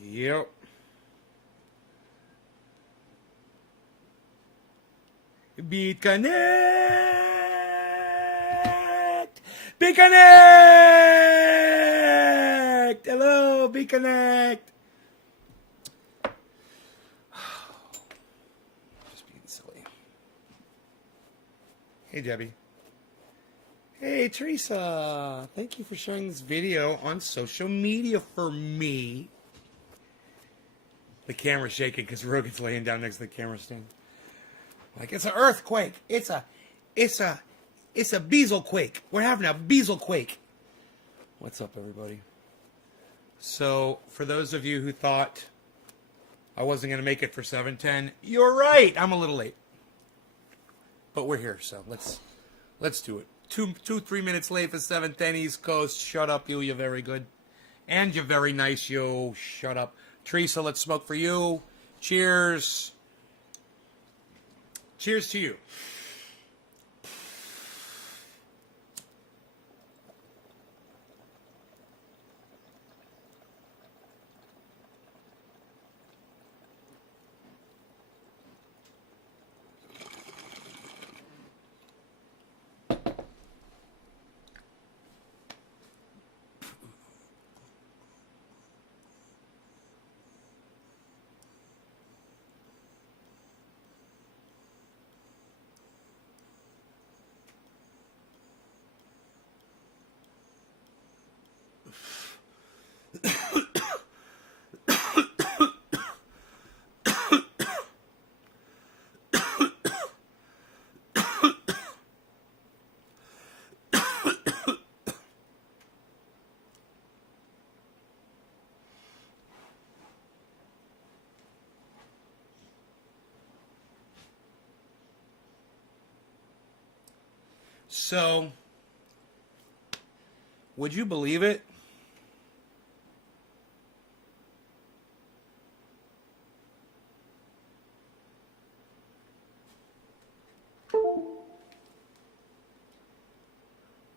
Yep. Beat Connect! Beat Connect! Hello, Beat Connect! Just being silly. Hey, Debbie. Hey, Teresa. Thank you for sharing this video on social media for me. The camera's shaking because Rogan's laying down next to the camera stand. Like, it's an earthquake. It's a Beazle quake. We're having a Beazle quake. What's up, everybody? So, for those of you who thought I wasn't going to make it for 7:10, you're right. I'm a little late. But we're here, so let's do it. 3 minutes late for 7:10 East Coast. Shut up, you. You're very good. And you're very nice, you. Shut up. Teresa, let's smoke for you. Cheers. Cheers to you. So, would you believe it?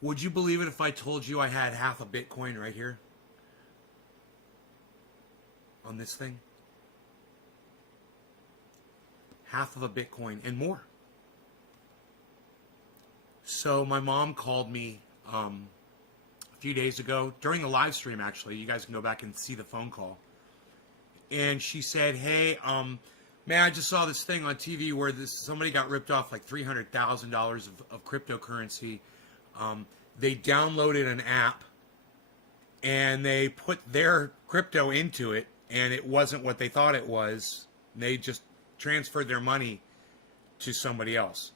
Would you believe it if I told you I had half a Bitcoin right here? On this thing? Half of a Bitcoin and more. So my mom called me a few days ago, during the live stream actually. You guys can go back and see the phone call. And she said, hey, man, I just saw this thing on TV where somebody got ripped off like $300,000 of cryptocurrency. They downloaded an app and they put their crypto into it, and it wasn't what they thought it was. They just transferred their money to somebody else.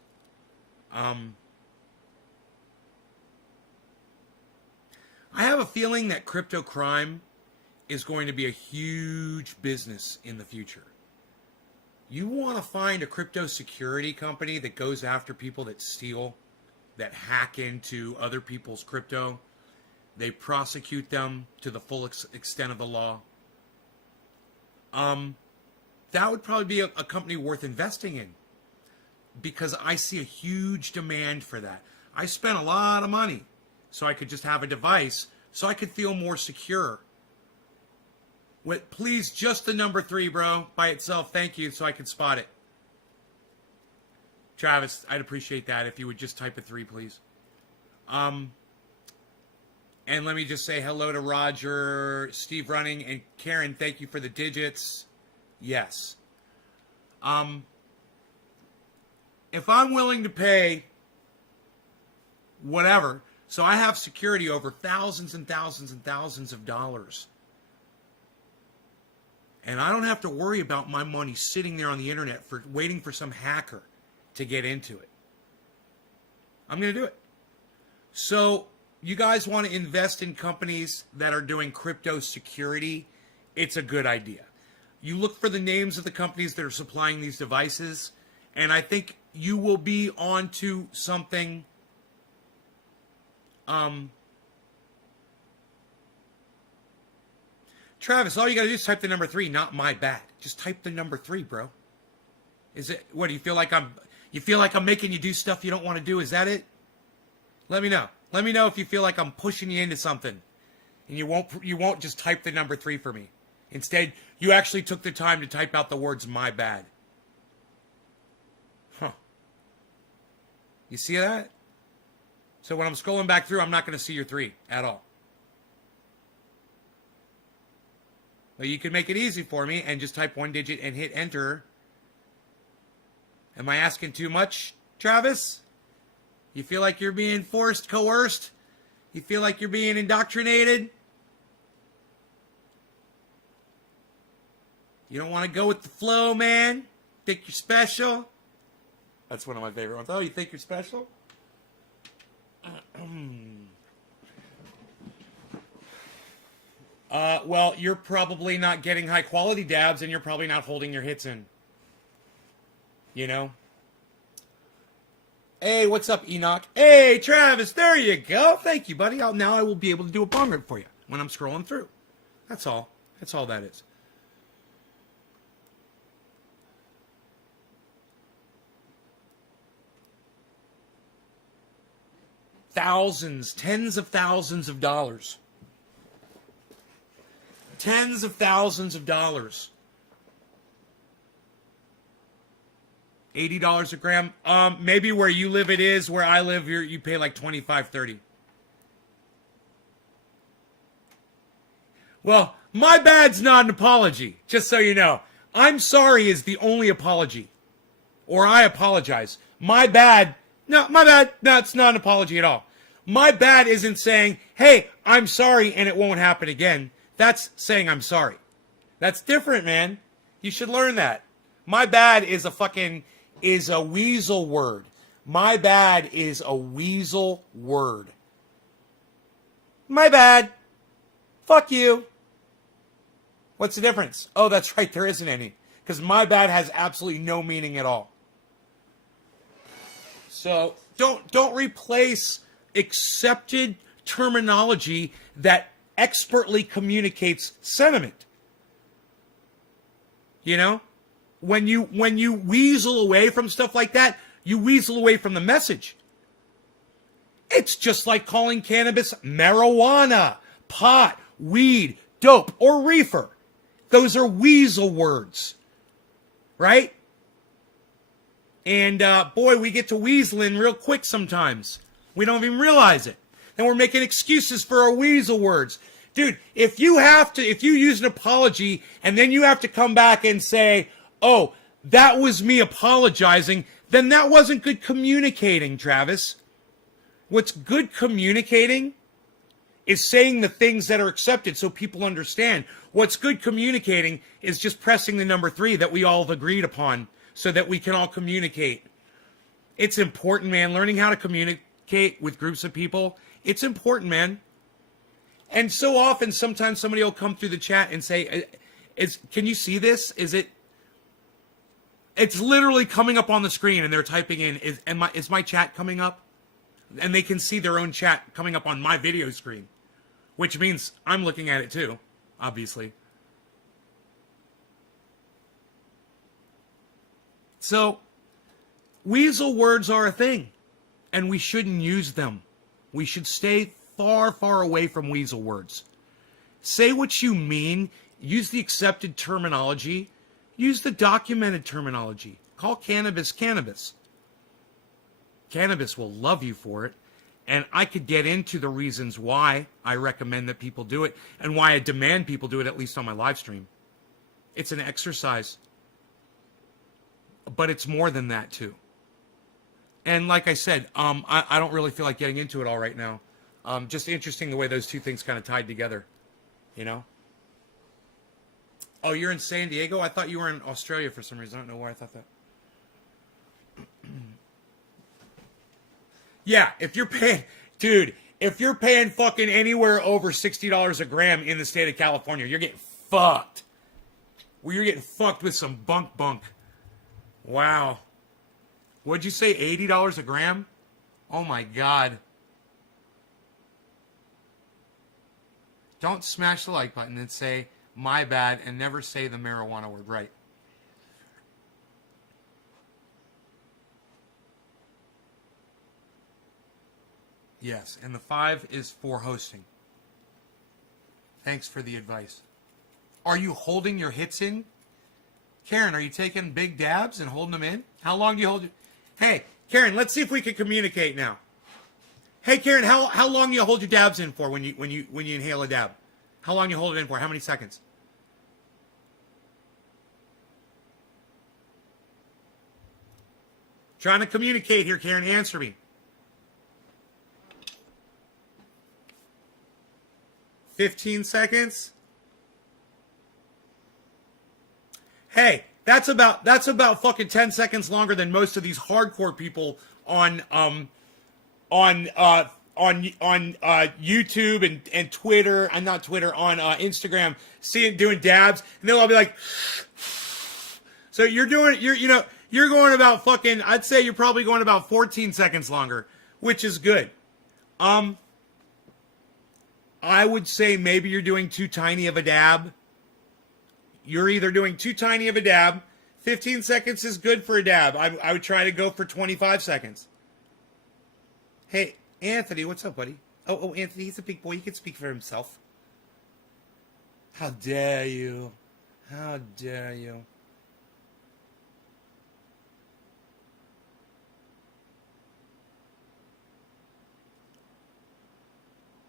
I have a feeling that crypto crime is going to be a huge business in the future. You want to find a crypto security company that goes after people that steal, that hack into other people's crypto. They prosecute them to the full extent of the law. That would probably be a company worth investing in, because I see a huge demand for that. I spent a lot of money so I could just have a device so I could feel more secure. Please, just the number 3, bro, by itself. Thank you, so I could spot it. Travis, I'd appreciate that if you would just type a 3, please. And let me just say hello to Roger, Steve Running, and Karen. Thank you for the digits. Yes. If I'm willing to pay whatever, so I have security over thousands and thousands and thousands of dollars, and I don't have to worry about my money sitting there on the internet waiting for some hacker to get into it, I'm going to do it. So you guys want to invest in companies that are doing crypto security? It's a good idea. You look for the names of the companies that are supplying these devices, and I think you will be onto something. Travis, all you got to do is type the number 3, not my bad. Just type the number 3, bro. Is it, what, do you feel like I'm making you do stuff you don't want to do? Is that it? Let me know. Let me know if you feel like I'm pushing you into something, and you won't just type the number 3 for me. Instead, you actually took the time to type out the words "my bad." Huh. You see that? So when I'm scrolling back through, I'm not going to see your 3 at all. Well, you can make it easy for me and just type 1 digit and hit enter. Am I asking too much, Travis? You feel like you're being forced, coerced? You feel like you're being indoctrinated? You don't want to go with the flow, man? Think you're special? That's one of my favorite ones. Oh, you think you're special? Well, you're probably not getting high quality dabs, and you're probably not holding your hits in. You know? Hey, what's up, Enoch? Hey, Travis, there you go. Thank you, buddy. Now I will be able to do a bong rip for you when I'm scrolling through. That's all. That's all that is. Thousands, tens of thousands of dollars. Tens of thousands of dollars. $80 a gram. Maybe where you live it is. Where I live, you pay like $25, $30. Well, my bad's not an apology, just so you know. I'm sorry is the only apology. Or I apologize. My bad. No, my bad. No, it's not an apology at all. My bad isn't saying, hey, I'm sorry and it won't happen again. That's saying I'm sorry. That's different, man. You should learn that. My bad is a weasel word. My bad is a weasel word. My bad. Fuck you. What's the difference? Oh, that's right, there isn't any. Because my bad has absolutely no meaning at all. So don't replace accepted terminology that expertly communicates sentiment. You know? When you weasel away from stuff like that, you weasel away from the message. It's just like calling cannabis marijuana, pot, weed, dope, or reefer. Those are weasel words. Right? And boy, we get to weaseling real quick sometimes. We don't even realize it. Then we're making excuses for our weasel words. Dude, if you use an apology and then you have to come back and say, oh, that was me apologizing, then that wasn't good communicating, Travis. What's good communicating is saying the things that are accepted so people understand. What's good communicating is just pressing the number 3 that we all have agreed upon so that we can all communicate. It's important, man. Learning how to communicate with groups of people, it's important, man. And so often, sometimes somebody will come through the chat and say, can you see this? It's literally coming up on the screen and they're typing in, is my chat coming up? And they can see their own chat coming up on my video screen, which means I'm looking at it too, obviously. So, weasel words are a thing, and we shouldn't use them. We should stay far, far away from weasel words. Say what you mean. Use the accepted terminology. Use the documented terminology. Call cannabis cannabis. Cannabis will love you for it. And I could get into the reasons why I recommend that people do it and why I demand people do it, at least on my live stream. It's an exercise. But it's more than that, too. And like I said, I don't really feel like getting into it all right now. Just interesting the way those two things kind of tied together, you know? Oh, you're in San Diego? I thought you were in Australia for some reason. I don't know why I thought that. Yeah, if you're paying... Dude, if you're paying fucking anywhere over $60 a gram in the state of California, you're getting fucked. Well, you're getting fucked with some bunk. Wow. What'd you say, $80 a gram? Oh, my God. Don't smash the like button and say, my bad, and never say the marijuana word, right? Yes, and the 5 is for hosting. Thanks for the advice. Are you holding your hits in? Karen, are you taking big dabs and holding them in? How long do you hold it? Hey, Karen, let's see if we can communicate now. Hey, Karen, how long do you hold your dabs in for when you inhale a dab? How long do you hold it in for? How many seconds? Trying to communicate here, Karen. Answer me. 15 seconds. Hey, that's about fucking 10 seconds longer than most of these hardcore people on YouTube and Twitter, and not Twitter, on Instagram, doing dabs, and they'll all be like. So you're going about fucking. I'd say you're probably going about 14 seconds longer, which is good. I would say maybe you're doing too tiny of a dab. You're either doing too tiny of a dab. 15 seconds is good for a dab. I would try to go for 25 seconds. Hey, Anthony, what's up, buddy? Oh, Anthony, he's a big boy. He can speak for himself. How dare you? How dare you?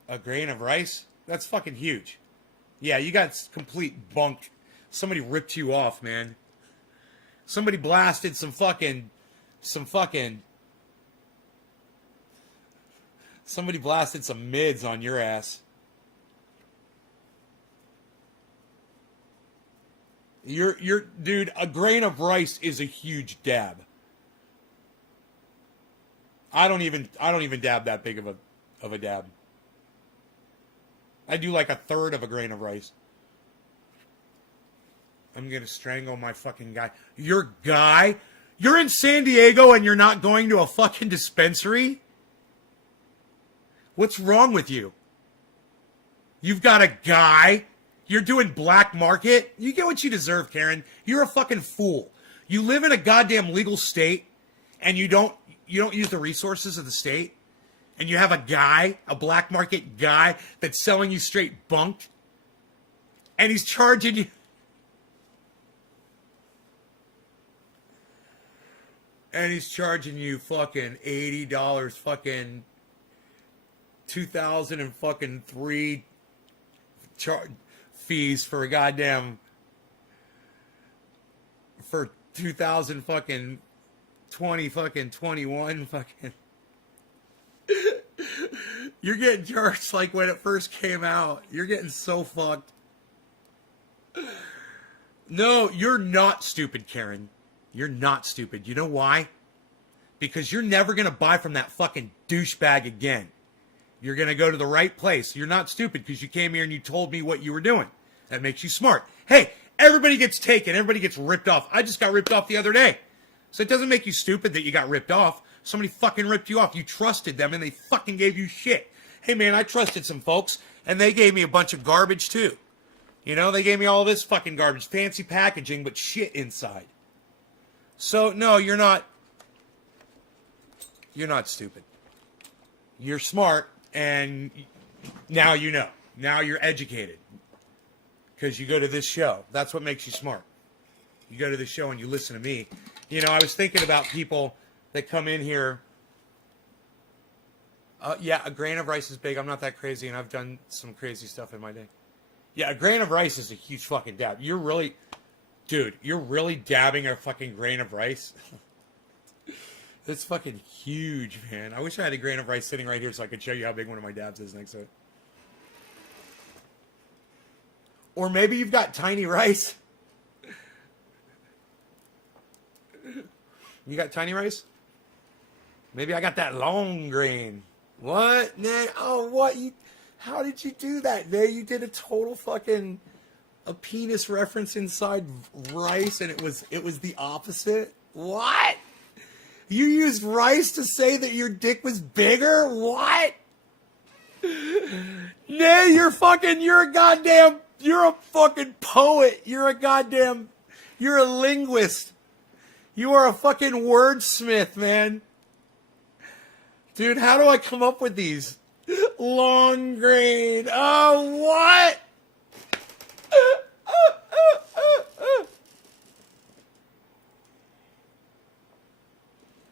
A grain of rice? That's fucking huge. Yeah, you got complete bunk. Somebody ripped you off, man. Somebody blasted some fucking. Somebody blasted some mids on your ass. Dude, a grain of rice is a huge dab. I don't even dab that big of a dab. I do like a third of a grain of rice. I'm going to strangle my fucking guy. Your guy? You're in San Diego and you're not going to a fucking dispensary? What's wrong with you? You've got a guy? You're doing black market? You get what you deserve, Karen. You're a fucking fool. You live in a goddamn legal state and you don't use the resources of the state? And you have a guy, a black market guy, that's selling you straight bunk, and he's charging you. And he's charging you fucking $80, fucking 2003 fees for a goddamn, for 2000 fucking 20 fucking 21 fucking. You're getting charged like when it first came out. You're getting so fucked. No, you're not stupid, Karen. You're not stupid. You know why? Because you're never going to buy from that fucking douchebag again. You're going to go to the right place. You're not stupid because you came here and you told me what you were doing. That makes you smart. Hey, everybody gets taken. Everybody gets ripped off. I just got ripped off the other day. So it doesn't make you stupid that you got ripped off. Somebody fucking ripped you off. You trusted them and they fucking gave you shit. Hey man, I trusted some folks and they gave me a bunch of garbage too. You know, they gave me all this fucking garbage. Fancy packaging, but shit inside. So no, you're not stupid. You're smart and now you know. Now you're educated. Because you go to this show. That's what makes you smart. You go to this show and you listen to me. You know, I was thinking about people that come in here. Yeah, a grain of rice is big. I'm not that crazy, and I've done some crazy stuff in my day. Yeah, a grain of rice is a huge fucking dab. You're really dabbing a fucking grain of rice? That's fucking huge, man. I wish I had a grain of rice sitting right here so I could show you how big one of my dabs is next to it. Or maybe you've got tiny rice. You got tiny rice? Maybe I got that long grain. What? Nay, oh, what? How did you do that, Nay? You did a total fucking a penis reference inside rice, and it was the opposite. What? You used rice to say that your dick was bigger? What? Nay, you're a fucking poet. You're a linguist. You are a fucking wordsmith, man. Dude, how do I come up with these? Long grain. Oh, what?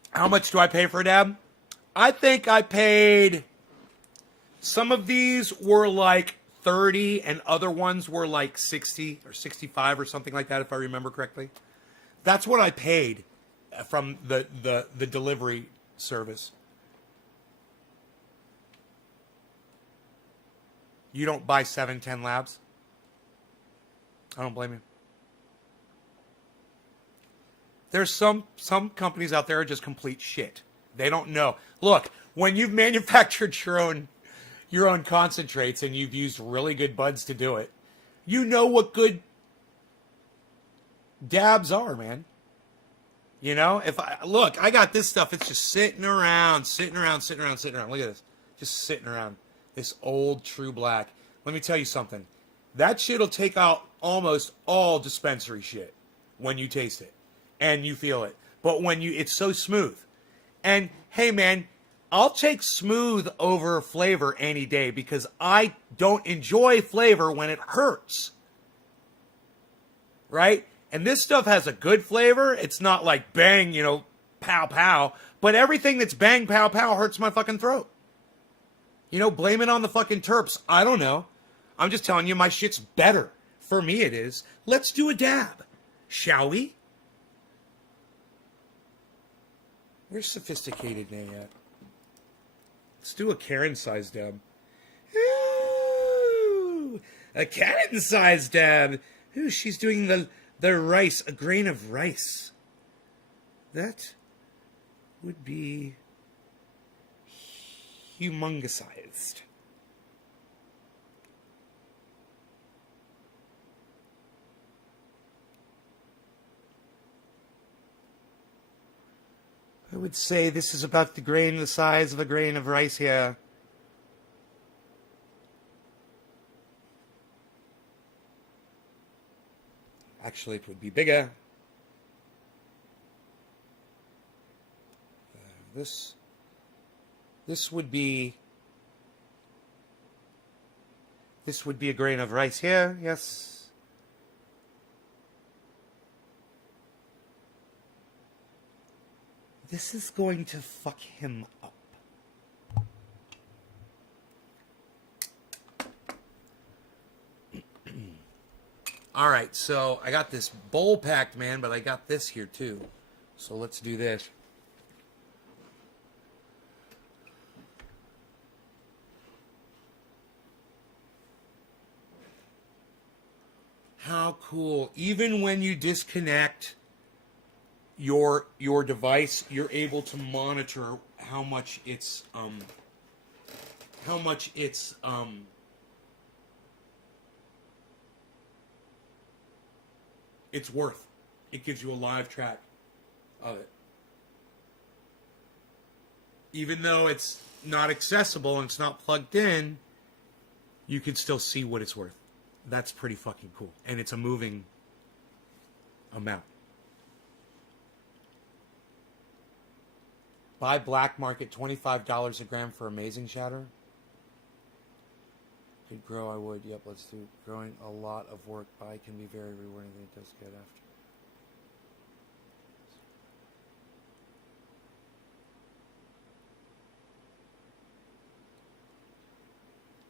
How much do I pay for a dab? I think I paid... Some of these were like 30 and other ones were like 60 or 65 or something like that, if I remember correctly. That's what I paid from the delivery service. You don't buy 710 Labs? I don't blame you. There's some companies out there are just complete shit. They don't know. Look, when you've manufactured your own concentrates and you've used really good buds to do it, you know what good dabs are, man. You know, I got this stuff. It's just sitting around. Look at this. Just sitting around. This old True Black. Let me tell you something. That shit will take out almost all dispensary shit when you taste it and you feel it. But it's so smooth. And hey, man, I'll take smooth over flavor any day because I don't enjoy flavor when it hurts. Right? And this stuff has a good flavor. It's not like bang, pow, pow. But everything that's bang, pow, pow hurts my fucking throat. Blame it on the fucking terps. I don't know. I'm just telling you, my shit's better. For me, it is. Let's do a dab. Shall we? Where's Sophisticated Nay at? Let's do a Karen-sized dab. Ooh, a Karen-sized dab. Ooh, she's doing the rice, a grain of rice. That would be humongous-sized. I would say this is about the size of a grain of rice here. Actually, it would be bigger. This would be a grain of rice here, yes. This is going to fuck him up. All right, so I got this bowl packed, man, but I got this here too. So let's do this. How cool. Even when you disconnect your device, you're able to monitor how much it's worth. It gives you a live track of it. Even though it's not accessible and it's not plugged in, you can still see what it's worth. That's pretty fucking cool. And it's a moving amount. Buy black market $25 a gram for amazing shatter. Could grow, I would. Yep, let's do it. Growing a lot of work by can be very rewarding than it does get after.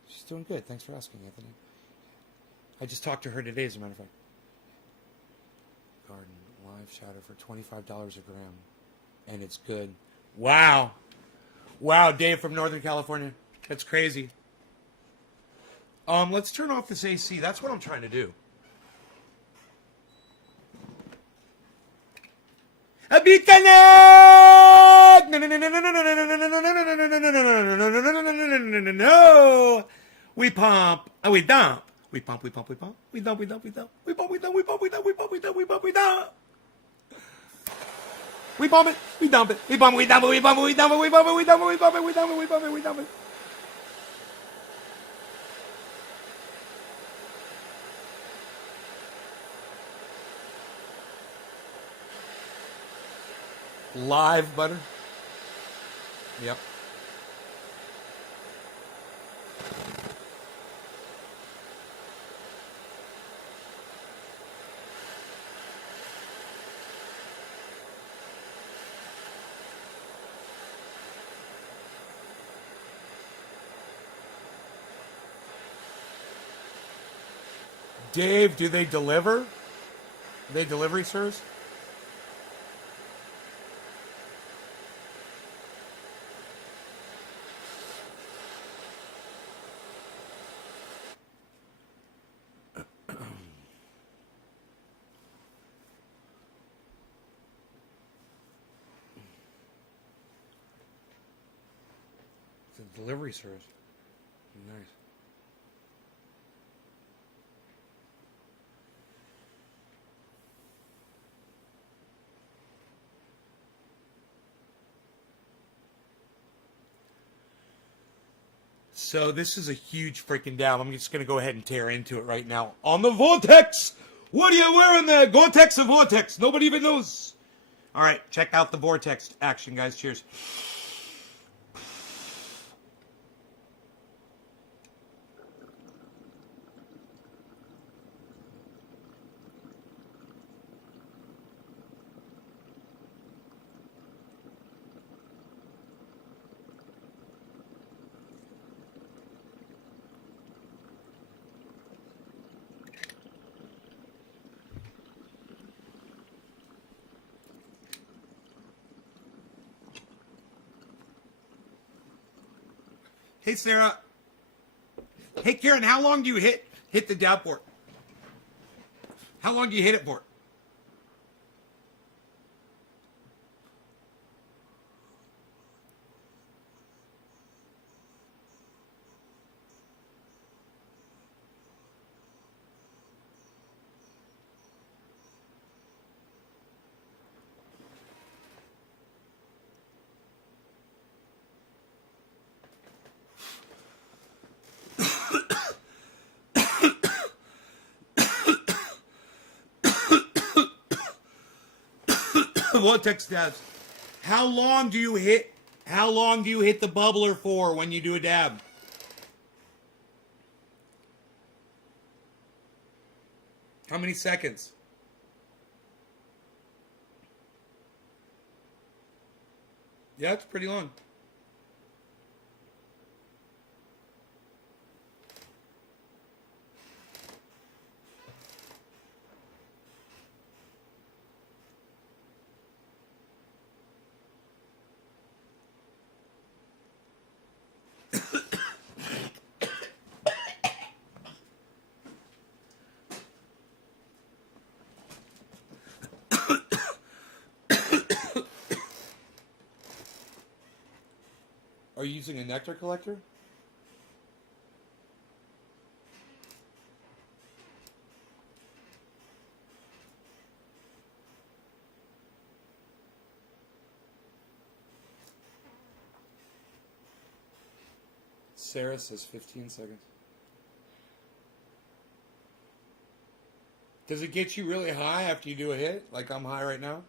She's doing good. Thanks for asking, Anthony. I just talked to her today, as a matter of fact. Garden live shatter for $25 a gram. And it's good. Wow. Wow, Dave from Northern California. That's crazy. Let's turn off this AC. That's what I'm trying to do. No. We pump. We dump. We pump, we pump, we pump. We dump, we dump, we dump. We pump, we dump, we pump, we dump, we pump, we dump, we pump, we dump. We bump it, we dump it, we bump it, we dump it, we bump it, we dump it, we bump it, we dump it, we bump it, we dump it, we bump it, we dump it. Live butter. Yep. Dave, do they deliver? Are they delivery service? It's a delivery service. Nice. So this is a huge freaking dab. I'm just going to go ahead and tear into it right now. On the Vortex! What are you wearing there? Gore-Tex or Vortex? Nobody even knows. All right, check out the Vortex action, guys. Cheers. Hey, Sarah. Hey, Karen, how long do you hit the dab for? How long do you hit it for? Vortex dabs. How long do you hit? How long do you hit the bubbler for when you do a dab? How many seconds? Yeah, it's pretty long. Are you using a nectar collector? Sarah says 15 seconds. Does it get you really high after you do a hit? Like I'm high right now?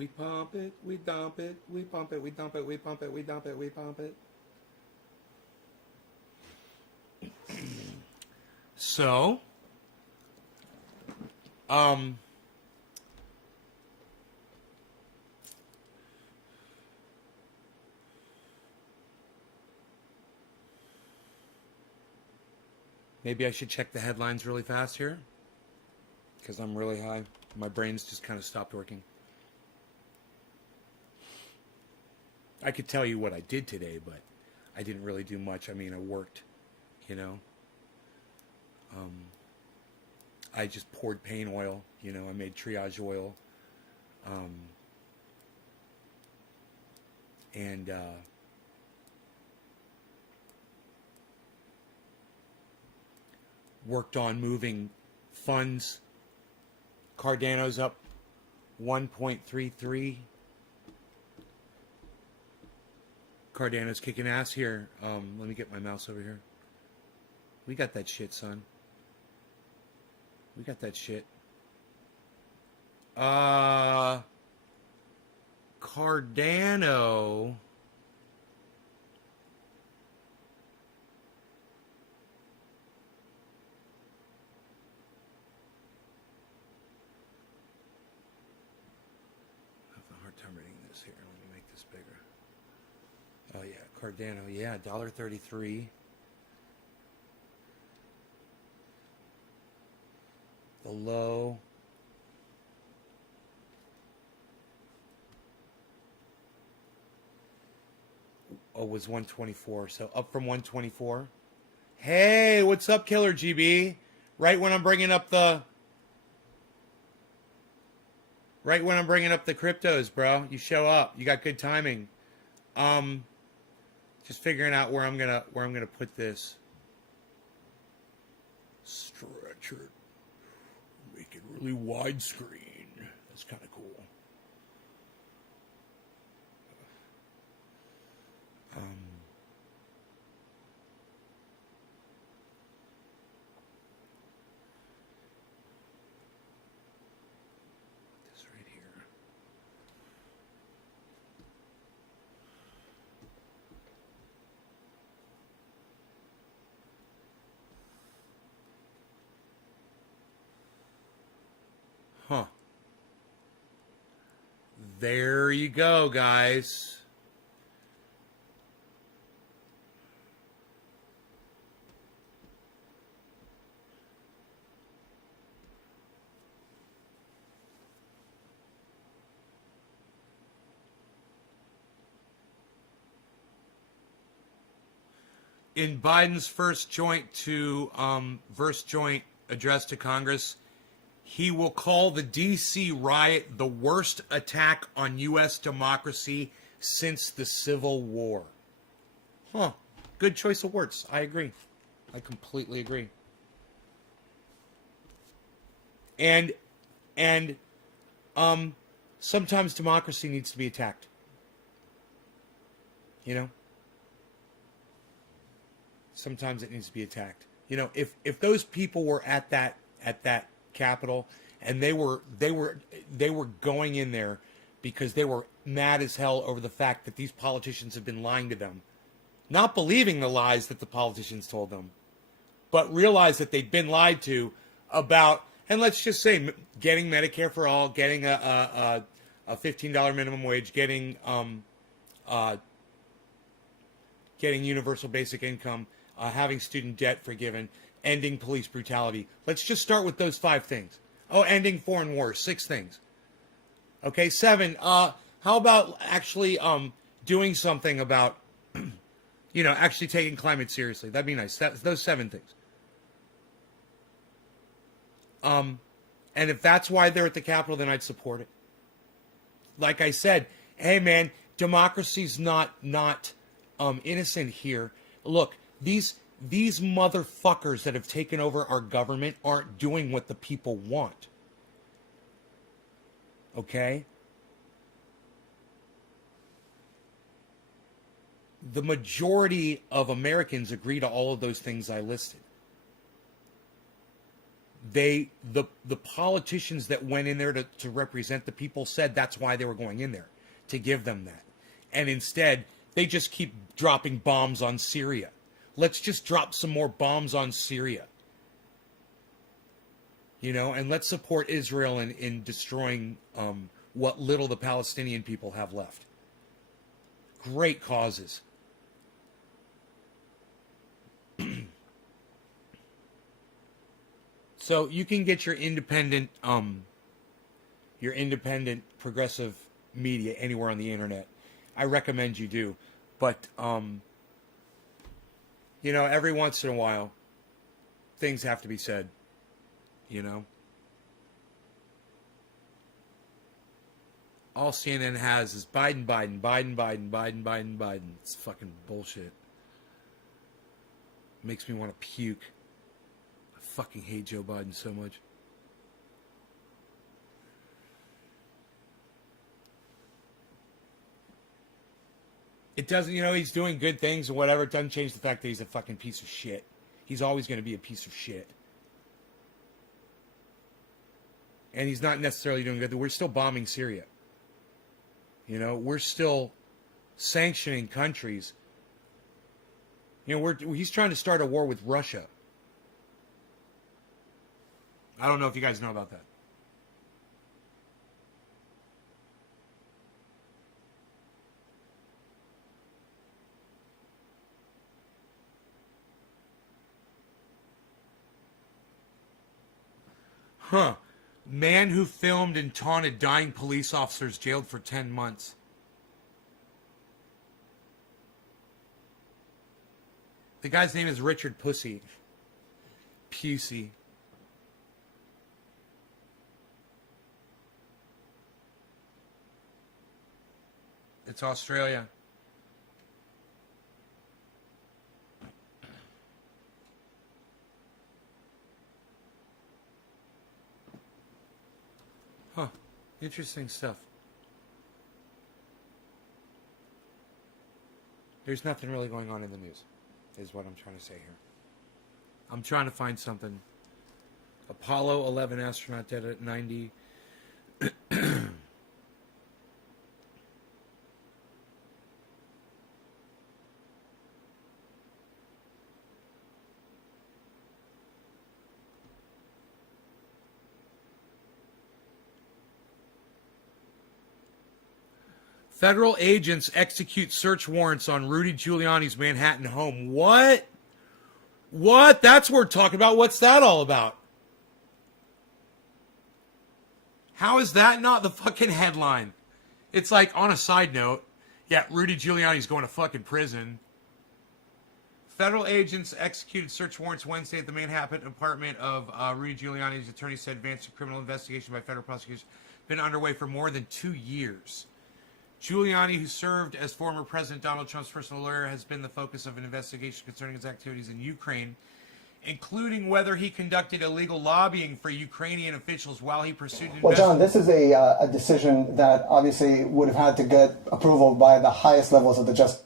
We pump it, we dump it, we pump it, we dump it, we pump it, we dump it, we pump it. So, um, maybe I should check the headlines really fast here because I'm really high. My brain's just kind of stopped working. I could tell you what I did today, but I didn't really do much. I mean, I worked, you know. Um, I just poured pain oil, you know. I made triage oil, um, and worked on moving funds. Cardano's up 1.33. Cardano's kicking ass here. Let me get my mouse over here. We got that shit, son. We got that shit. Cardano tell you. Cardano, yeah, $1.33. The low. Oh, was 124. So up from 124. Hey, what's up, Killer GB? Right when I'm bringing up the cryptos, bro. You show up. You got good timing. Just figuring out where I'm gonna put this. Stretch it. Make it really widescreen. That's kind of cool. This right here. Huh. There you go, guys. In Biden's first joint address to Congress, he will call the D.C. riot the worst attack on U.S. democracy since the Civil War. Huh. Good choice of words. I agree. I completely agree. And sometimes democracy needs to be attacked. You know? Sometimes it needs to be attacked. You know, if those people were at that Capitol and they were going in there because they were mad as hell over the fact that these politicians have been lying to them, not believing the lies that the politicians told them, but realize that they'd been lied to about, and let's just say getting Medicare for all, getting a $15 minimum wage, getting universal basic income, having student debt forgiven, ending police brutality. Let's just start with those 5 things. Oh, ending foreign wars, 6 things. Okay, 7. How about actually doing something about, actually taking climate seriously? That'd be nice. Those 7 things. And if that's why they're at the Capitol, then I'd support it. Like I said, hey man, democracy's not innocent here. Look, these motherfuckers that have taken over our government aren't doing what the people want. Okay? The majority of Americans agree to all of those things I listed. The politicians that went in there to represent the people said that's why they were going in there, to give them that. And instead, they just keep dropping bombs on Syria. Let's just drop some more bombs on Syria. And let's support Israel in destroying what little the Palestinian people have left. Great causes. So you can get your independent progressive media anywhere on the internet. I recommend you do. But, every once in a while, things have to be said, All CNN has is Biden. It's fucking bullshit. Makes me want to puke. I fucking hate Joe Biden so much. It doesn't, he's doing good things or whatever. It doesn't change the fact that he's a fucking piece of shit. He's always going to be a piece of shit. And he's not necessarily doing good. We're still bombing Syria. We're still sanctioning countries. He's trying to start a war with Russia. I don't know if you guys know about that. Huh. Man who filmed and taunted dying police officers jailed for 10 months. The guy's name is Richard Pussy. Pusey. It's Australia. Huh. Interesting stuff. There's nothing really going on in the news, is what I'm trying to say here. I'm trying to find something. Apollo 11 astronaut dead at 90. Federal agents execute search warrants on Rudy Giuliani's Manhattan home. What? What? That's what we're talking about. What's that all about? How is that not the fucking headline? It's like, on a side note, yeah, Rudy Giuliani's going to fucking prison. Federal agents executed search warrants Wednesday at the Manhattan apartment of Rudy Giuliani's attorney said advanced criminal investigation by federal prosecutors been underway for more than 2 years. Giuliani, who served as former President Donald Trump's personal lawyer, has been the focus of an investigation concerning his activities in Ukraine, including whether he conducted illegal lobbying for Ukrainian officials while he pursued an Well, John, this is a decision that obviously would have had to get approval by the highest levels of the justice.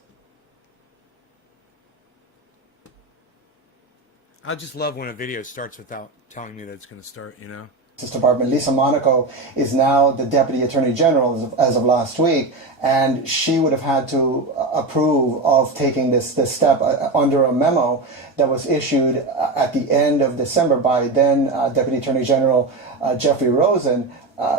I just love when a video starts without telling me that it's going to start, you know? Department. Lisa Monaco is now the Deputy Attorney General as of last week, and she would have had to approve of taking this step under a memo that was issued at the end of December by then Deputy Attorney General Jeffrey Rosen.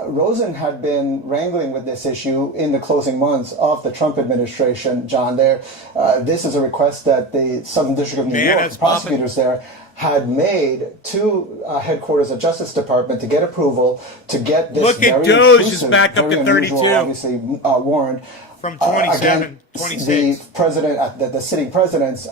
Rosen had been wrangling with this issue in the closing months of the Trump administration, John. This is a request that the Southern District of New York, the prosecutors there, had made to headquarters of Justice Department to get approval to get this Look at Doge is back up to 32. Obviously, warrant from 27, 26. The president, the sitting president's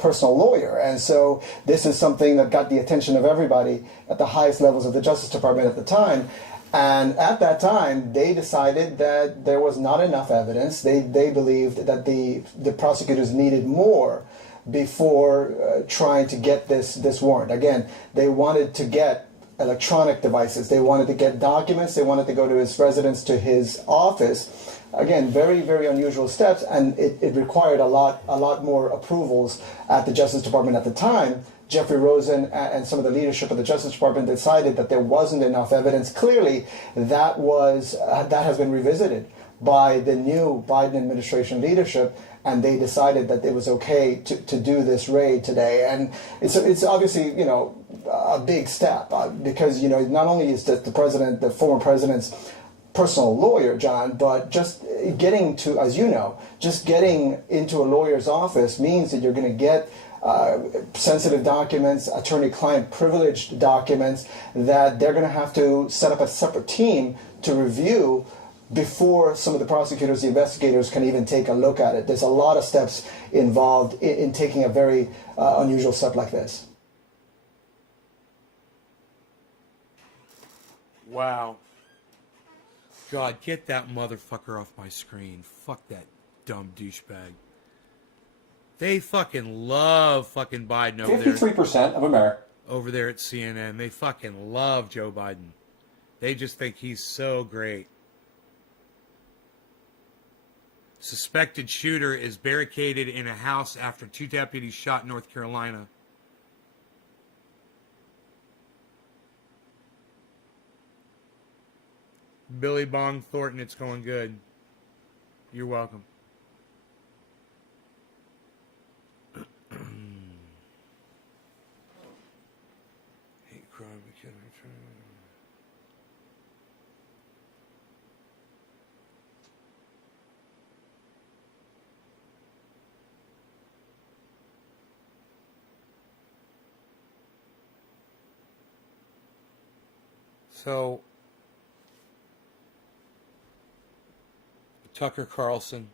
personal lawyer, and so this is something that got the attention of everybody at the highest levels of the Justice Department at the time. And at that time, they decided that there was not enough evidence. They believed that the prosecutors needed more before trying to get this warrant. Again, they wanted to get electronic devices. They wanted to get documents. They wanted to go to his residence, to his office. Again, very, very unusual steps, and it required a lot more approvals at the Justice Department at the time. Jeffrey Rosen and some of the leadership of the Justice Department decided that there wasn't enough evidence. Clearly, that has been revisited by the new Biden administration leadership, and they decided that it was okay to do this raid today. And it's obviously, you know, a big step because, you know, not only is the former president's personal lawyer, John, but just getting to, as you know, just getting into a lawyer's office means that you're going to get sensitive documents, attorney-client privileged documents that they're going to have to set up a separate team to review before some of the prosecutors, the investigators can even take a look at it. There's a lot of steps involved in taking a very unusual step like this. Wow. God, get that motherfucker off my screen. Fuck that dumb douchebag. They fucking love fucking Biden over 53% of America. Over there at CNN. They fucking love Joe Biden. They just think he's so great. Suspected shooter is barricaded in a house after 2 deputies shot in North Carolina. Billy Bong Thornton, it's going good. You're welcome. Hate crime, So, Tucker Carlson.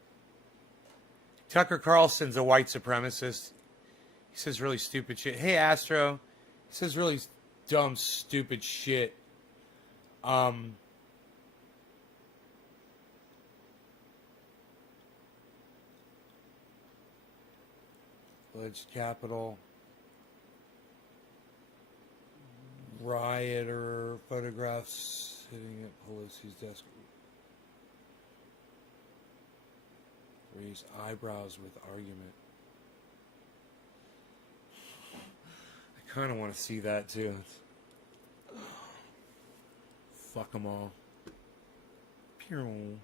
Tucker Carlson's a white supremacist. He says really stupid shit. Hey, Astro. He says really dumb, stupid shit. Alleged Capitol. Rioter photographs sitting at Pelosi's desk. Raise eyebrows with argument. I kind of want to see that too. Fuck them all. Pew.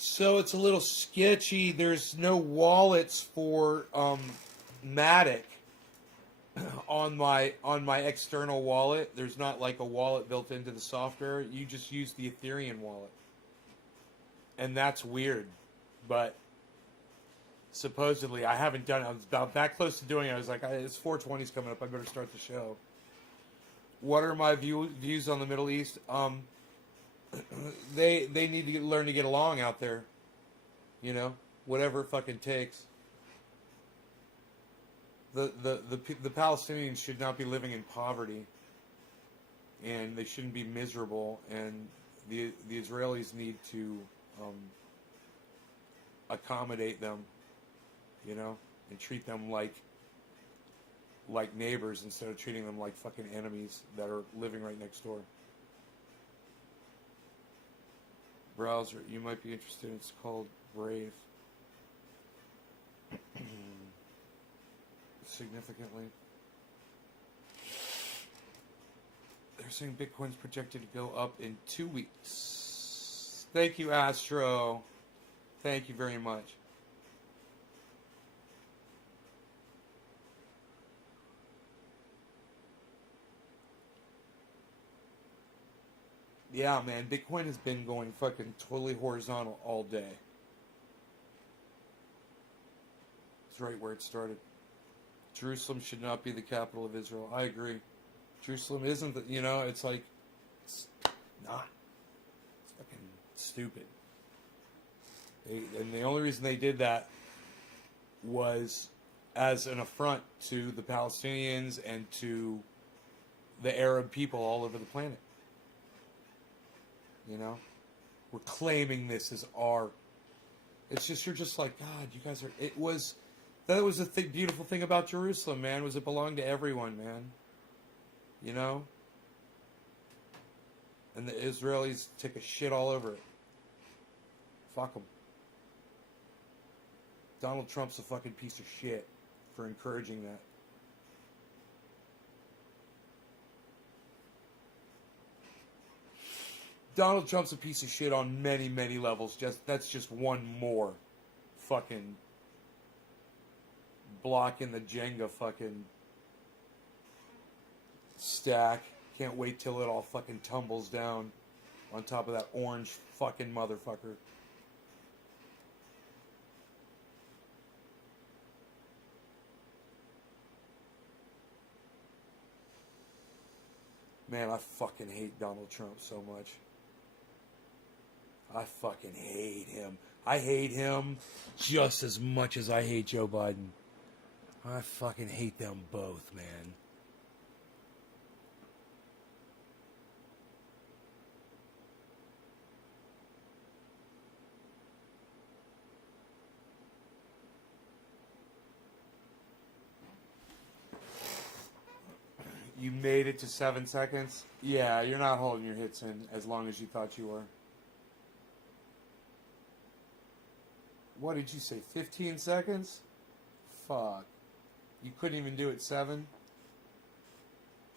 So it's a little sketchy. There's no wallets for Matic on my external wallet. There's not like a wallet built into the software. You just use the Ethereum wallet. And that's weird. But supposedly I haven't done it. I was about that close to doing it. I was like, it's 420's coming up. I better start the show. What are my views on the Middle East? They need to learn to get along out there. You know, whatever it fucking takes. The Palestinians should not be living in poverty, and they shouldn't be miserable. And the Israelis need to accommodate them, you know, and treat them like neighbors instead of treating them like fucking enemies that are living right next door. Browser, you might be interested. It's called Brave. Significantly. They're saying Bitcoin's projected to go up in 2 weeks. Thank you, Astro. Thank you very much. Yeah, man, Bitcoin has been going fucking totally horizontal all day. It's right where it started. Jerusalem should not be the capital of Israel. I agree. Jerusalem isn't, you know, it's like, it's not. It's fucking stupid. And the only reason they did that was as an affront to the Palestinians and to the Arab people all over the planet. You know? We're claiming this as our... It's just, you're just like, God, you guys are... That was the beautiful thing about Jerusalem, man, was it belonged to everyone, man. You know? And the Israelis take a shit all over it. Fuck them. Donald Trump's a fucking piece of shit for encouraging that. Donald Trump's a piece of shit on many, many levels. That's just one more fucking block in the Jenga fucking stack. Can't wait till it all fucking tumbles down on top of that orange fucking motherfucker. Man, I fucking hate Donald Trump so much. I fucking hate him. I hate him just as much as I hate Joe Biden. I fucking hate them both, man. You made it to 7 seconds? Yeah, you're not holding your hits in as long as you thought you were. What did you say, 15 seconds? Fuck. You couldn't even do it 7?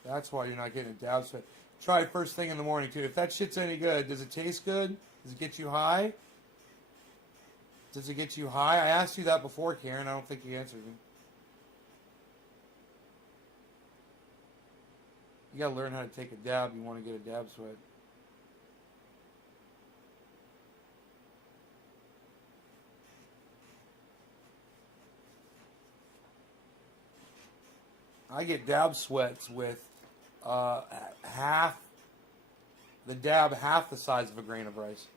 That's why you're not getting a dab sweat. Try first thing in the morning, too. If that shit's any good, does it taste good? Does it get you high? Does it get you high? I asked you that before, Karen. I don't think you answered me. You gotta learn how to take a dab. You want to get a dab sweat. I get dab sweats with half the dab, half the size of a grain of rice.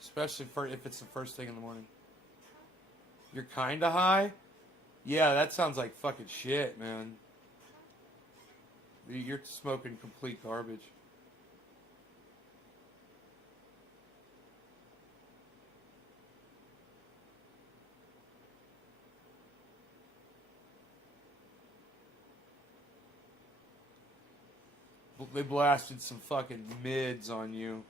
Especially for if it's the first thing in the morning. You're kinda high? Yeah, that sounds like fucking shit, man. You're smoking complete garbage. They blasted some fucking mids on you.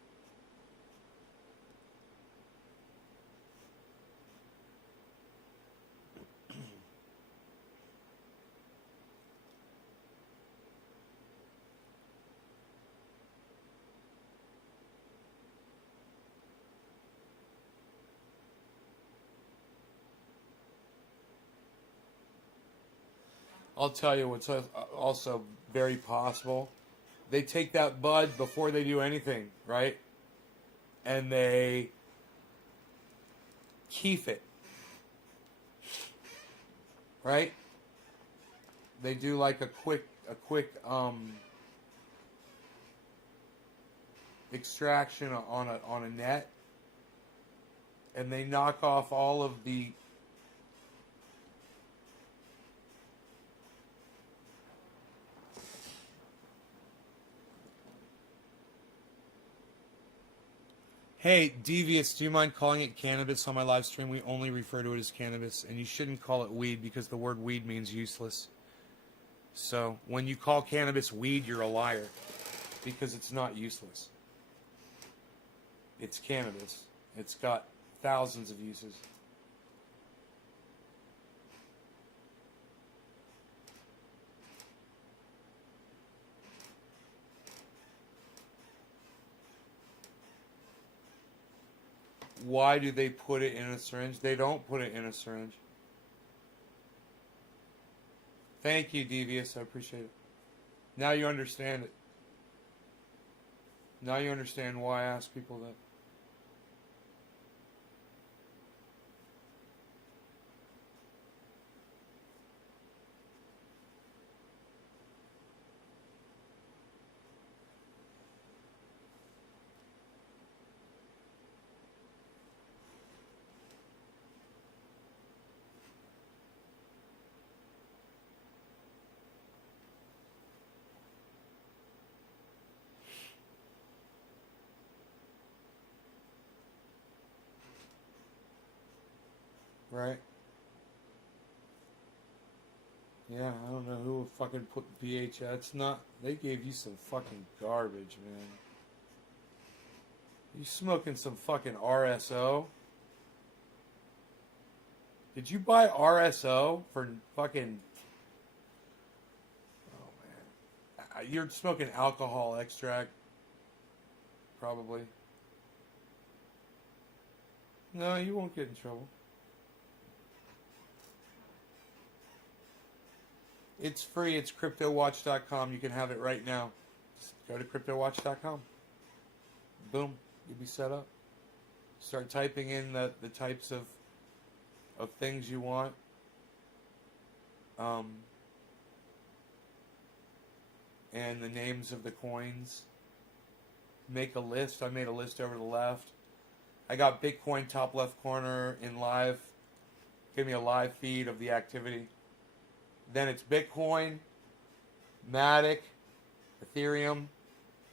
I'll tell you what's also very possible. They take that bud before they do anything, right? And they keef it, right? They do like a quick extraction on a net, and they knock off all of the Hey, Devious, do you mind calling it cannabis on my live stream? We only refer to it as cannabis, and you shouldn't call it weed because the word weed means useless. So, when you call cannabis weed, you're a liar because it's not useless. It's cannabis. It's got thousands of uses. Why do they put it in a syringe? They don't put it in a syringe. Thank you, Devious. I appreciate it. Now you understand it. Now you understand why I ask people that. Right? Yeah, I don't know who fucking put BH. It's not. They gave you some fucking garbage, man. You smoking some fucking RSO? Did you buy RSO for fucking? Oh man, you're smoking alcohol extract, probably. No, you won't get in trouble. It's free. It's CryptoWatch.com. You can have it right now. Just go to CryptoWatch.com. Boom. You'll be set up. Start typing in the types of things you want. And the names of the coins. Make a list. I made a list over to the left. I got Bitcoin top left corner in live. Give me a live feed of the activity. Then it's Bitcoin, Matic, Ethereum,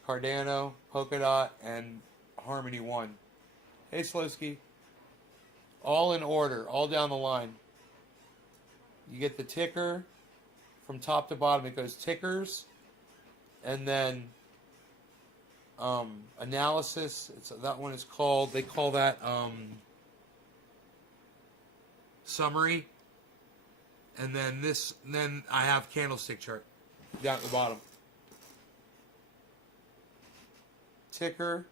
Cardano, Polkadot, and Harmony One. Hey, Slowski. All in order, all down the line. You get the ticker from top to bottom. It goes tickers, and then analysis. That one is called. They call that summary. And then I have candlestick chart down at the bottom. Ticker,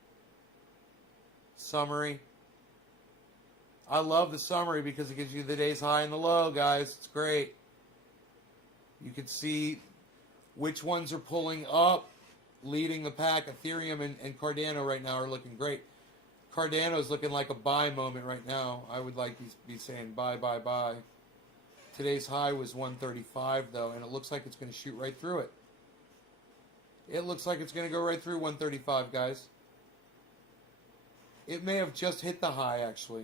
summary. I love the summary because it gives you the day's high and the low, guys. It's great. You can see which ones are pulling up, leading the pack. Ethereum and Cardano right now are looking great. Cardano is looking like a buy moment right now. I would like to be saying buy, buy, buy. Today's high was 135 though, and it looks like it's going to shoot right through it. It looks like it's going to go right through 135, guys. It may have just hit the high, actually.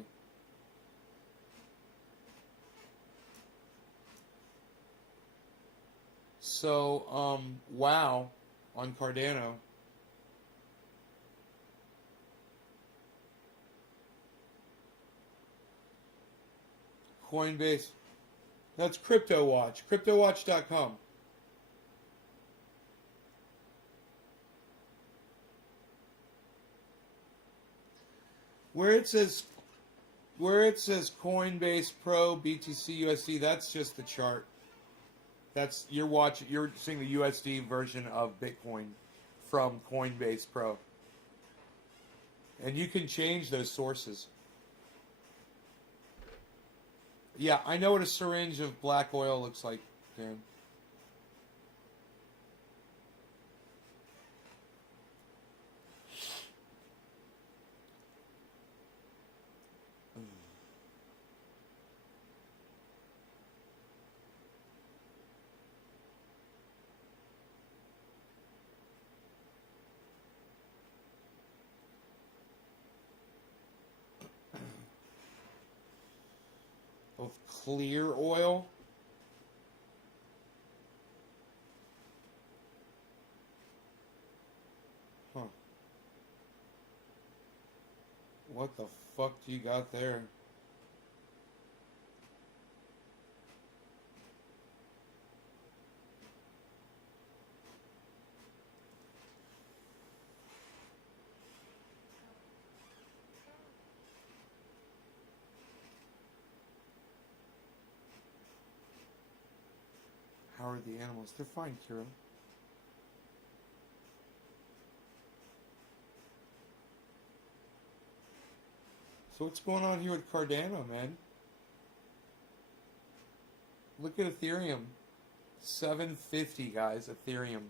So, wow on Cardano. Coinbase. That's CryptoWatch. CryptoWatch.com. Where it says Coinbase Pro BTC USD, that's just the chart. That's you're seeing the USD version of Bitcoin from Coinbase Pro. And you can change those sources. Yeah, I know what a syringe of black oil looks like, Dan. Of clear oil. Huh. What the fuck do you got there? How are the animals? They're fine, Kira. So what's going on here with Cardano, man? Look at Ethereum. 750, guys, Ethereum.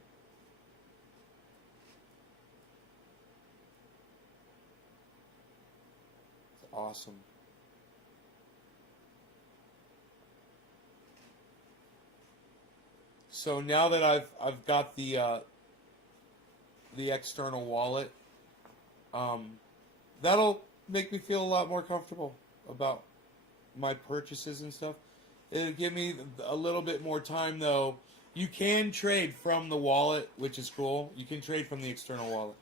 It's awesome. So now that I've got the external wallet, that'll make me feel a lot more comfortable about my purchases and stuff. It'll give me a little bit more time though. You can trade from the wallet, which is cool. You can trade from the external wallet.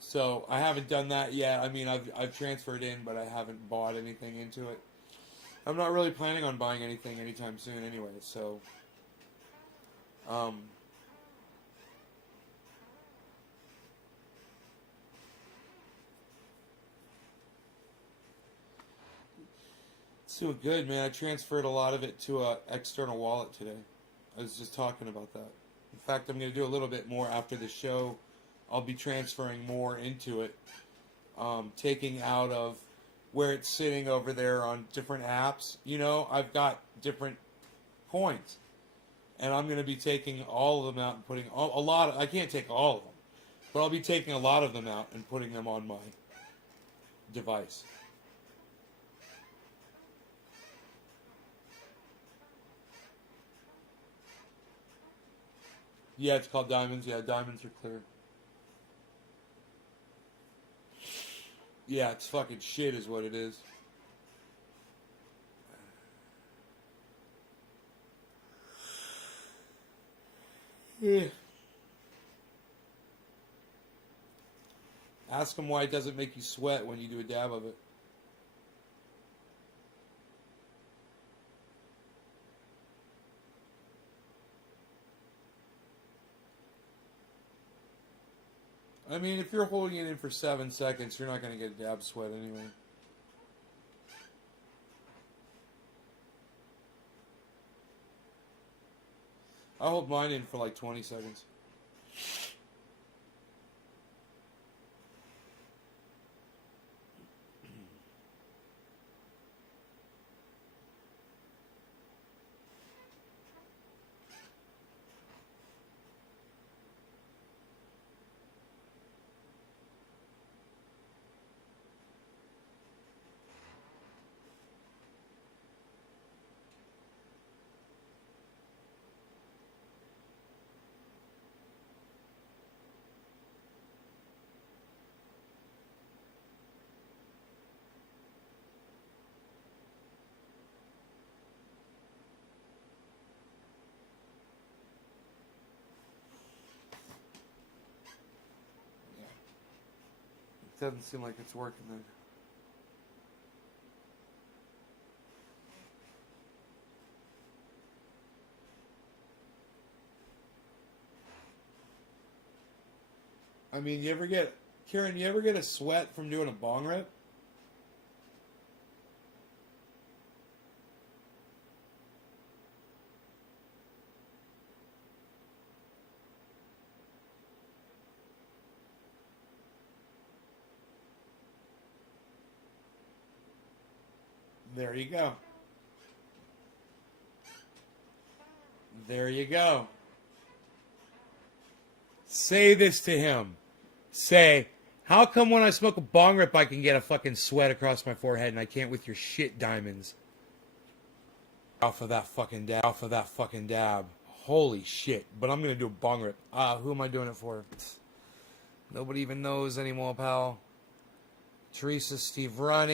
So I haven't done that yet. I mean, I've transferred in, but I haven't bought anything into it. I'm not really planning on buying anything anytime soon anyway, so it's doing good, man. I transferred a lot of it to a external wallet today. I was just talking about that. In fact, I'm going to do a little bit more after the show. I'll be transferring more into it, taking out of where it's sitting over there on different apps. You know, I've got different coins, and I'm going to be taking all of them out and putting a lot. I can't take all of them, but I'll be taking a lot of them out and putting them on my device. Yeah, it's called diamonds. Yeah, diamonds are clear. Yeah, it's fucking shit is what it is. Yeah. Ask them why it doesn't make you sweat when you do a dab of it. I mean, if you're holding it in for 7 seconds, you're not going to get a dab sweat anyway. I hold mine in for like 20 seconds. Doesn't seem like it's working then. I mean, Karen, you ever get a sweat from doing a bong rip? There you go. There you go. Say this to him. Say, how come when I smoke a bong rip I can get a fucking sweat across my forehead and I can't with your shit diamonds? Off of that fucking dab. Off of that fucking dab. Holy shit. But I'm going to do a bong rip. Who am I doing it for? Nobody even knows anymore, pal. Teresa, Steve Ronnie.